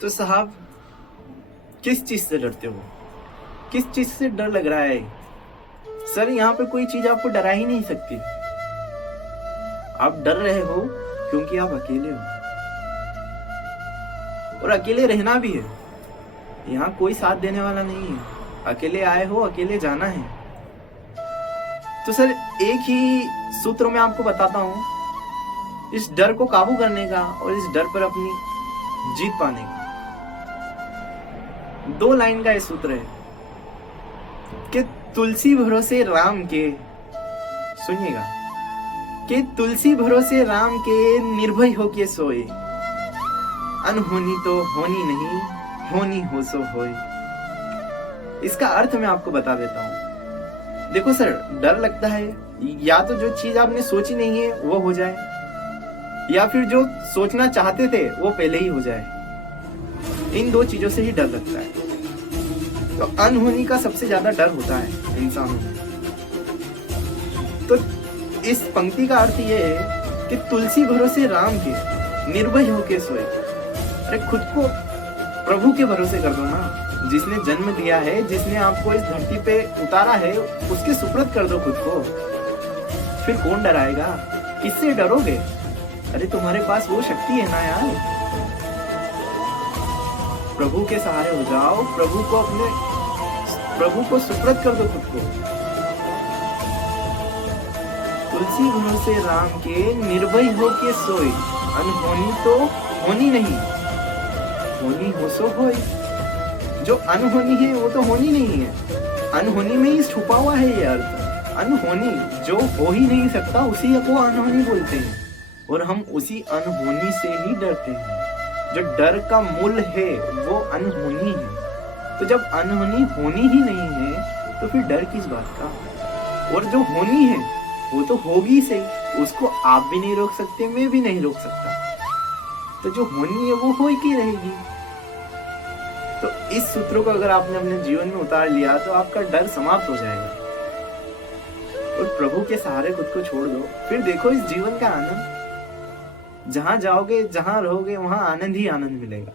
तो साहब, किस चीज से डरते हो? किस चीज से डर लग रहा है? सर, यहाँ पे कोई चीज आपको डरा ही नहीं सकती। आप डर रहे हो क्योंकि आप अकेले हो, और अकेले रहना भी है। यहाँ कोई साथ देने वाला नहीं है। अकेले आए हो, अकेले जाना है। तो सर, एक ही सूत्र में आपको बताता हूं इस डर को काबू करने का और इस डर पर अपनी जीत पाने का। 2 लाइन का ये सूत्र है कि तुलसी भरोसे राम के, सुनिएगा, कि तुलसी भरोसे राम के निर्भय होके सोए, अनहोनी तो होनी नहीं, होनी हो सो होए। इसका अर्थ मैं आपको बता देता हूं। देखो सर, डर लगता है या तो जो चीज आपने सोची नहीं है वो हो जाए, या फिर जो सोचना चाहते थे वो पहले ही हो जाए। इन 2 चीजों से ही डर लगता है। तो अनहोनी का सबसे ज्यादा डर होता है इंसानों में। तो इस पंक्ति का अर्थ ये है कि तुलसी भरोसे राम के, निर्भय होके सोए। अरे खुद को प्रभु के भरोसे कर दो ना। जिसने जन्म दिया है, जिसने आपको इस धरती पे उतारा है, उसके सुपुर्द कर दो खुद को। फिर कौन डराएगा? किससे डरोगे? अरे तुम्हारे पास वो शक्ति है ना यार। प्रभु के सहारे हो जाओ, प्रभु को सुपुर्द कर दो खुद को। तुलसी भरोसे राम के, निर्भय होके सोए, अनहोनी तो होनी नहीं, होनी हो सो होए। जो अनहोनी है वो तो होनी नहीं है। अनहोनी में ही छुपा हुआ है ये अर्थ। अनहोनी जो हो ही नहीं सकता उसी को अनहोनी बोलते हैं, और हम उसी अनहोनी से ही डरते हैं। जो डर का मूल है वो अनहोनी है। तो जब अनहोनी होनी ही नहीं है तो फिर डर किस बात का? और जो होनी है वो तो होगी सही, उसको आप भी नहीं रोक सकते, मैं भी नहीं रोक सकता। तो जो होनी है वो हो ही रहेगी। तो इस सूत्र को अगर आपने अपने जीवन में उतार लिया तो आपका डर समाप्त हो जाएगा, और प्रभु के सहारे खुद को छोड़ दो। फिर देखो इस जीवन का आनंद। जहां जाओगे, जहां रहोगे, वहां आनंद ही आनंद मिलेगा।